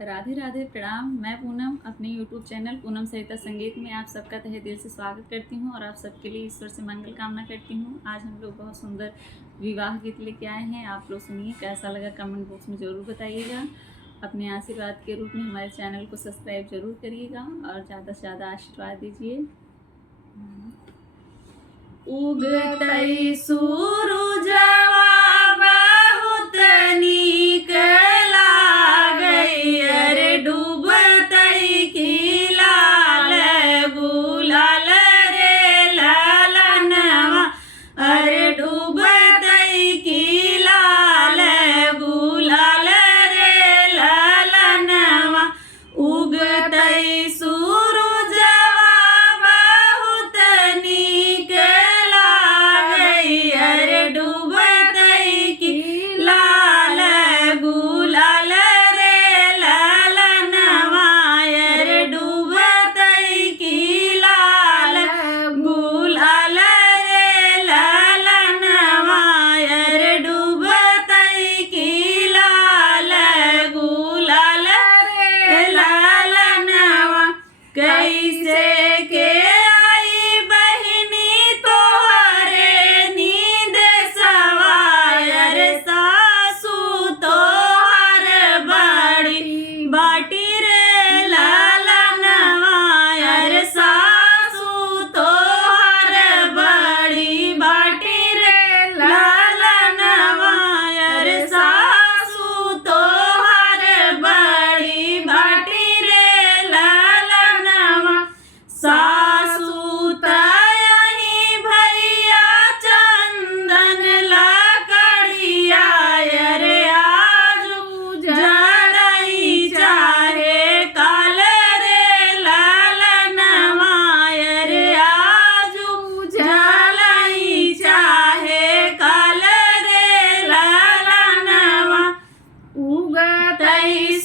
राधे राधे, प्रणाम। मैं पूनम अपने YouTube चैनल पूनम सरिता संगीत में आप सबका तहे दिल से स्वागत करती हूँ और आप सबके लिए ईश्वर से मंगल कामना करती हूँ। आज हम लोग बहुत सुंदर विवाह गीत लेके आए हैं। आप लोग सुनिए, कैसा लगा कमेंट बॉक्स में ज़रूर बताइएगा। अपने आशीर्वाद के रूप में हमारे चैनल को सब्सक्राइब जरूर करिएगा और ज़्यादा से ज़्यादा आशीर्वाद दीजिए। उगतई सूरुजवा बहुत नीक लागई, अरे डूबतई की लाल गुलाल रे लालनवा, अरे डूबतई की लाल गुलाल रे लालनवा। उगतई सूरुजवा बहुत नीक लागई, अरे डूबतई की लाल गुलाल रे लालनवा, अरे डूबतई की लाल गुलाल रे लालनवा, अरे डूबतई की लाल गुलाल रे लालनवा। कैसे के आई बहिनी तोहरे नींद सवायर, सासू तोहर बड़ी बाटी रे लालनवा, अरे सासू तोहर बड़ी बाटी रे लालनवा, अरे सासू तोहर बड़ी बाटी रे लालनवा। सासू तयही भैया चंदन लकड़िया, अरे आजू जड़ई चाहे काल रे लालनवा, अरे आजू जड़ई चाहे काल रे लालनवा। उगतई